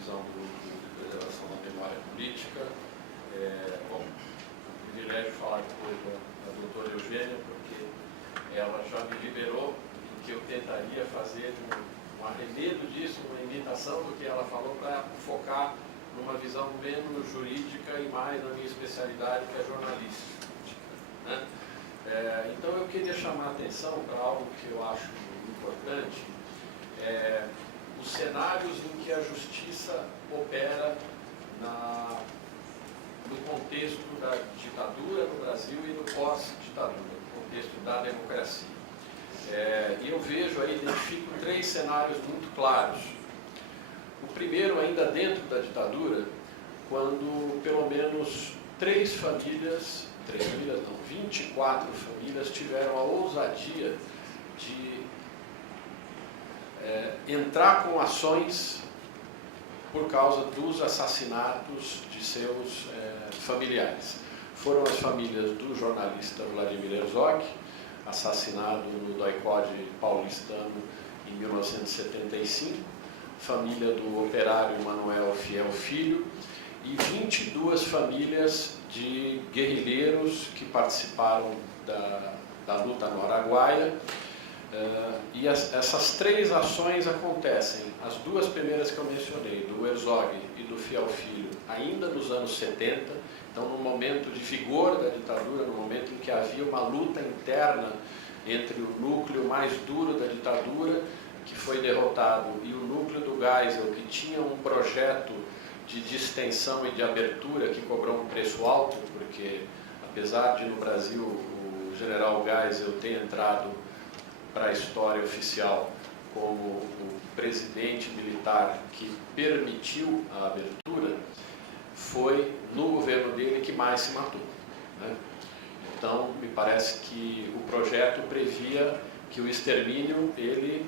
visão do Grupo de Preservação da Memória Política. Bom, um privilégio falar depois da doutora Eugênia, porque ela já me liberou em que eu tentaria fazer um arremedo disso, uma imitação do que ela falou, para focar numa visão menos jurídica e mais na minha especialidade, que é jornalística, né? Então eu queria chamar a atenção para algo que eu acho importante, os cenários em que a justiça opera no contexto da ditadura no Brasil e no pós-ditadura, no contexto da democracia. E eu vejo aí, identifico três cenários muito claros. O primeiro, ainda dentro da ditadura, quando pelo menos 24 famílias tiveram a ousadia de entrar com ações por causa dos assassinatos de seus familiares. Foram as famílias do jornalista Vladimir Herzog, assassinado no doicode paulistano em 1975, família do operário Manuel Fiel Filho, e 22 famílias de guerrilheiros que participaram da luta no Araguaia. E essas três ações acontecem, as duas primeiras que eu mencionei, do Herzog e do Fiel Filho, ainda nos anos 70, então no momento de vigor da ditadura, no momento em que havia uma luta interna entre o núcleo mais duro da ditadura, que foi derrotado, e o núcleo do Geisel, que tinha um projeto de distensão e de abertura que cobrou um preço alto, porque apesar de no Brasil o general Geisel ter entrado para a história oficial como o presidente militar que permitiu a abertura, foi no governo dele que mais se matou, né? Então, me parece que o projeto previa que o extermínio ele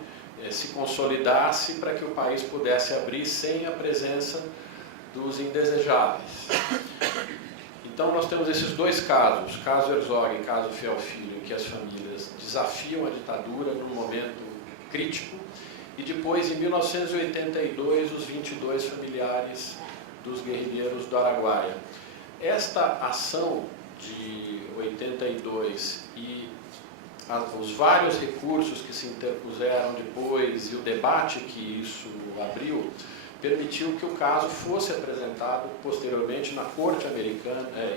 se consolidasse para que o país pudesse abrir sem a presença dos indesejáveis. Então nós temos esses dois casos, caso Herzog e caso Fiel Filho, em que as famílias desafiam a ditadura num momento crítico, e depois, em 1982, os 22 familiares dos guerrilheiros do Araguaia. Esta ação de 82 e os vários recursos que se interpuseram depois e o debate que isso abriu, permitiu que o caso fosse apresentado posteriormente na Corte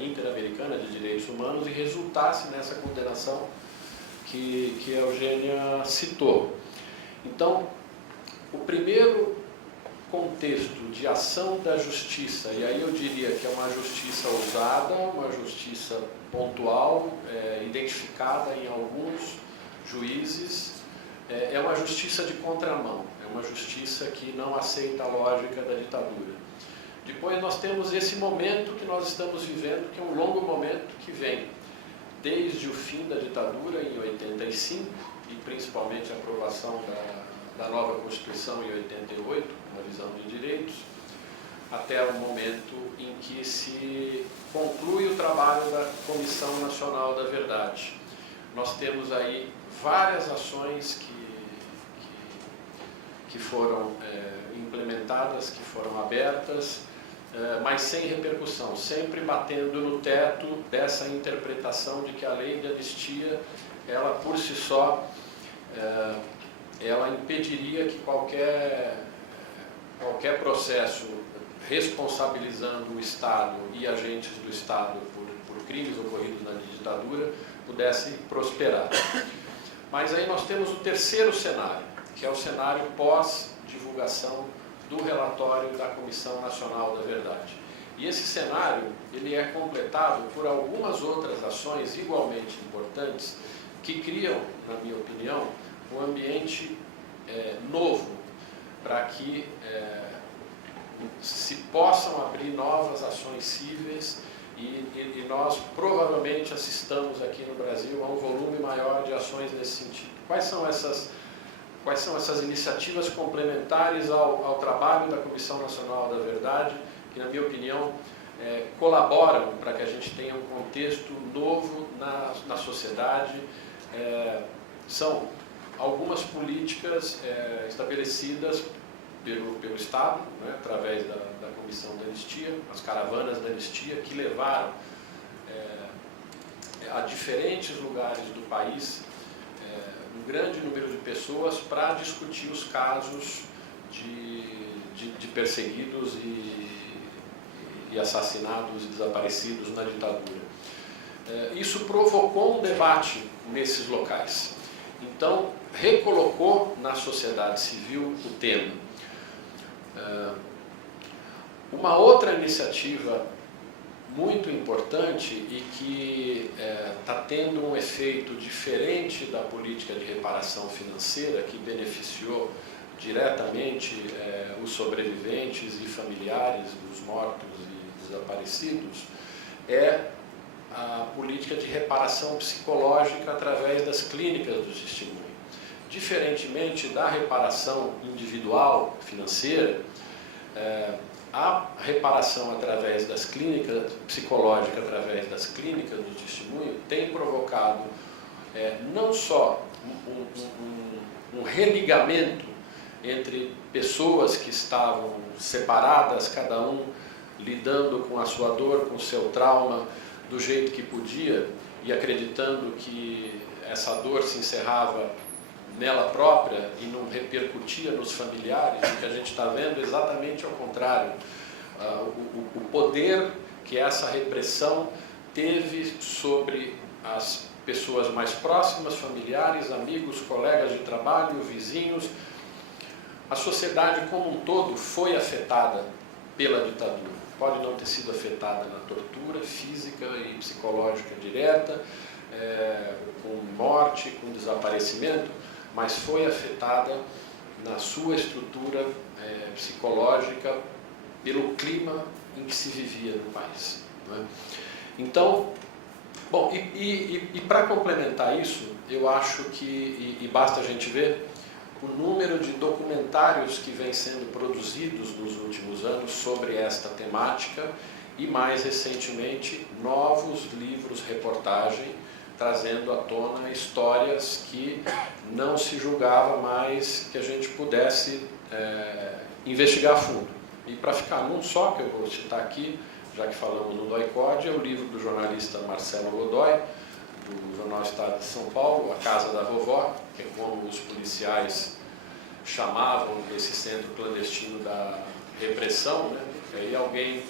Interamericana de Direitos Humanos e resultasse nessa condenação que a Eugênia citou. Então, o primeiro contexto de ação da justiça, e aí eu diria que é uma justiça ousada, uma justiça pontual, identificada em alguns juízes, é uma justiça de contramão, é uma justiça que não aceita a lógica da ditadura. Depois nós temos esse momento que nós estamos vivendo, que é um longo momento que vem desde o fim da ditadura em 85, e principalmente a aprovação da nova Constituição em 88, uma visão de direitos, até o momento em que se conclui o trabalho da Comissão Nacional da Verdade. Nós temos aí várias ações que foram implementadas, que foram abertas, mas sem repercussão, sempre batendo no teto dessa interpretação de que a lei de anistia, ela por si só, ela impediria que qualquer processo responsabilizando o Estado e agentes do Estado por crimes ocorridos na ditadura pudesse prosperar. Mas aí nós temos o terceiro cenário, que é o cenário pós-divulgação do relatório da Comissão Nacional da Verdade. E esse cenário ele é completado por algumas outras ações igualmente importantes que criam, na minha opinião, um ambiente novo para que se possam abrir novas ações cíveis e nós provavelmente assistamos aqui no Brasil a um volume maior de ações nesse sentido. Quais são essas iniciativas complementares ao trabalho da Comissão Nacional da Verdade, que, na minha opinião, colaboram para que a gente tenha um contexto novo na sociedade? São algumas políticas estabelecidas pelo Estado, né, através da Comissão da Anistia, as caravanas da Anistia, que levaram a diferentes lugares do país um grande número de pessoas para discutir os casos de perseguidos e assassinados e desaparecidos na ditadura. Isso provocou um debate nesses locais. Então, recolocou na sociedade civil o tema. Uma outra iniciativa muito importante e que está tendo um efeito diferente da política de reparação financeira, que beneficiou diretamente os sobreviventes e familiares dos mortos e desaparecidos, é a política de reparação psicológica através das clínicas do testemunho. Diferentemente da reparação individual financeira, a reparação através das clínicas, psicológica através das clínicas do testemunho, tem provocado não só um religamento entre pessoas que estavam separadas, cada um lidando com a sua dor, com o seu trauma, do jeito que podia e acreditando que essa dor se encerrava nela própria e não repercutia nos familiares. O que a gente está vendo é exatamente ao contrário. O poder que essa repressão teve sobre as pessoas mais próximas, familiares, amigos, colegas de trabalho, vizinhos. A sociedade como um todo foi afetada pela ditadura. Pode não ter sido afetada na tortura física e psicológica direta, com morte, com desaparecimento, mas foi afetada na sua estrutura psicológica pelo clima em que se vivia no país. Não é? Então, bom, e para complementar isso, eu acho que, e basta a gente ver, o número de documentários que vem sendo produzidos nos últimos anos sobre esta temática e, mais recentemente, novos livros, reportagem, trazendo à tona histórias que não se julgava mais que a gente pudesse investigar a fundo. E para ficar num só, que eu vou citar aqui, já que falamos no DOI-CODE, é o livro do jornalista Marcelo Godoy, do Jornal Estado de São Paulo, A Casa da Vovó, que é como os policiais chamavam esse centro clandestino da repressão, né? E aí alguém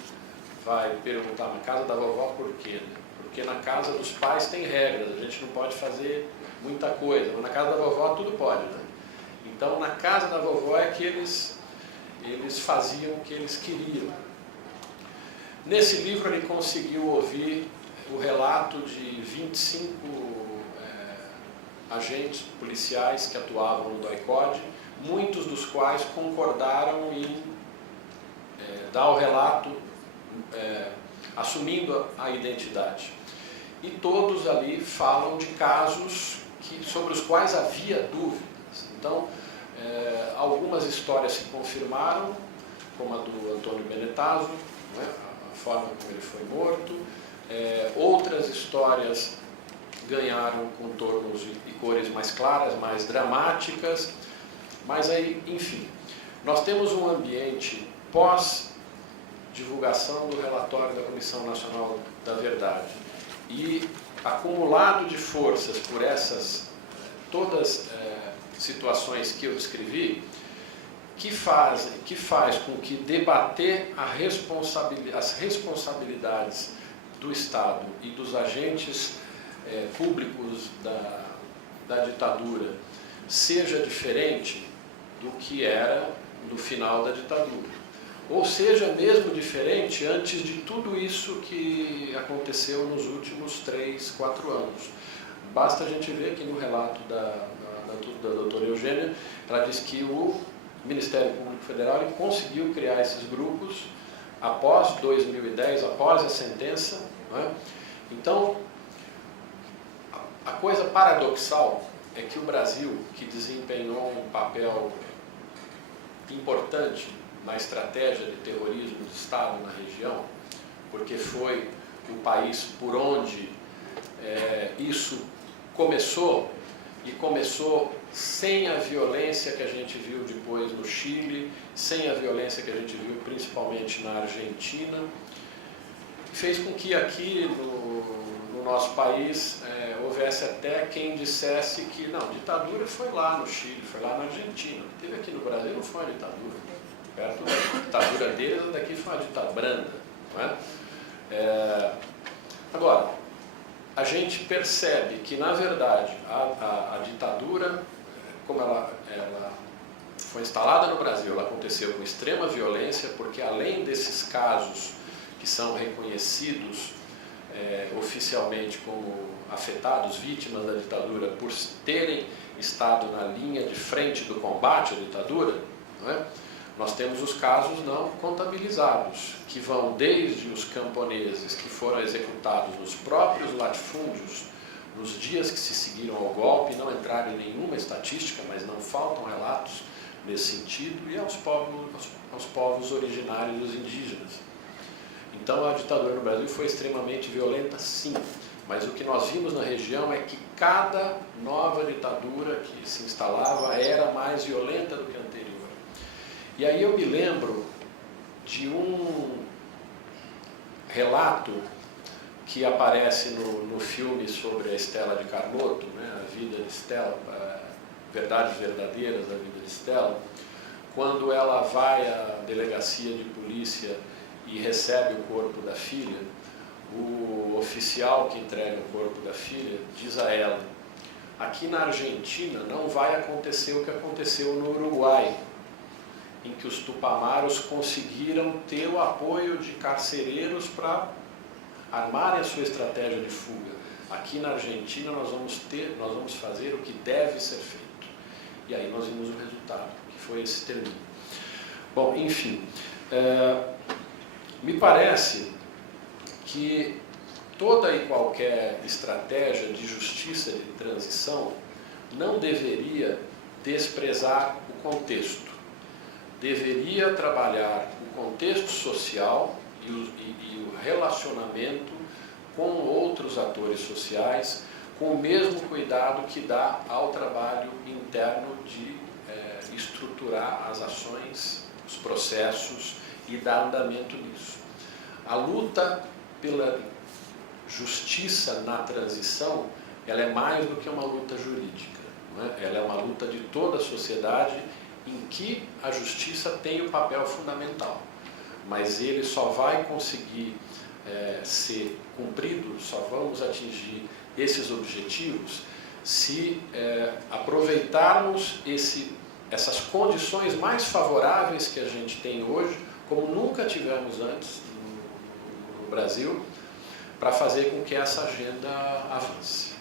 vai perguntar, na casa da vovó por quê? Né? Porque na casa dos pais tem regras, a gente não pode fazer muita coisa, mas na casa da vovó tudo pode, né? Então na casa da vovó é que eles faziam o que eles queriam. Nesse livro ele conseguiu ouvir o relato de 25 agentes policiais que atuavam no DOI-CODE, muitos dos quais concordaram em dar o relato assumindo a identidade. E todos ali falam de casos sobre os quais havia dúvidas. Então, algumas histórias se confirmaram, como a do Antônio Benetazo, né, a forma como ele foi morto. Outras histórias ganharam contornos e cores mais claras, mais dramáticas. Mas aí, enfim, nós temos um ambiente pós-divulgação do relatório da Comissão Nacional da Verdade e acumulado de forças por essas todas situações que eu descrevi, que faz com que debater as responsabilidades do Estado e dos agentes públicos da ditadura seja diferente do que era no final da ditadura. Ou seja, mesmo diferente antes de tudo isso que aconteceu nos últimos 3, 4 anos. Basta a gente ver que no relato da doutora Eugênia, ela diz que o Ministério Público Federal ele conseguiu criar esses grupos após 2010, após a sentença. Não é? Então, a coisa paradoxal é que o Brasil, que desempenhou um papel importante na estratégia de terrorismo do Estado na região, porque foi o país por onde isso começou, e começou sem a violência que a gente viu depois no Chile, sem a violência que a gente viu principalmente na Argentina, fez com que aqui no nosso país houvesse até quem dissesse que não, ditadura foi lá no Chile, foi lá na Argentina, teve aqui no Brasil, não foi uma ditadura, perto da ditadura deles, a daqui foi uma ditadura branda, não é? Agora, a gente percebe que, na verdade, a ditadura, como ela foi instalada no Brasil, ela aconteceu com extrema violência, porque além desses casos que são reconhecidos oficialmente como afetados, vítimas da ditadura, por terem estado na linha de frente do combate à ditadura, não é? Nós temos os casos não contabilizados, que vão desde os camponeses que foram executados nos próprios latifúndios, nos dias que se seguiram ao golpe, não entraram em nenhuma estatística, mas não faltam relatos nesse sentido, e aos povos originários, os indígenas. Então a ditadura no Brasil foi extremamente violenta, sim, mas o que nós vimos na região é que cada nova ditadura que se instalava era mais violenta do que a anterior. E aí eu me lembro de um relato que aparece no filme sobre a Estela de Carlotto, né, a vida de Estela, verdades verdadeiras da vida de Estela, quando ela vai à delegacia de polícia e recebe o corpo da filha, o oficial que entrega o corpo da filha diz a ela: aqui na Argentina não vai acontecer o que aconteceu no Uruguai, em que os tupamaros conseguiram ter o apoio de carcereiros para armarem a sua estratégia de fuga. Aqui na Argentina nós vamos fazer o que deve ser feito. E aí nós vimos o resultado, que foi esse termínio. Bom, enfim, me parece que toda e qualquer estratégia de justiça de transição não deveria desprezar o contexto. Deveria trabalhar o contexto social e o relacionamento com outros atores sociais, com o mesmo cuidado que dá ao trabalho interno de estruturar as ações, os processos e dar andamento nisso. A luta pela justiça na transição, ela é mais do que uma luta jurídica, não é? Ela é uma luta de toda a sociedade, em que a justiça tem o papel fundamental, mas ele só vai conseguir ser cumprido, só vamos atingir esses objetivos se aproveitarmos essas condições mais favoráveis que a gente tem hoje, como nunca tivemos antes no Brasil, para fazer com que essa agenda avance.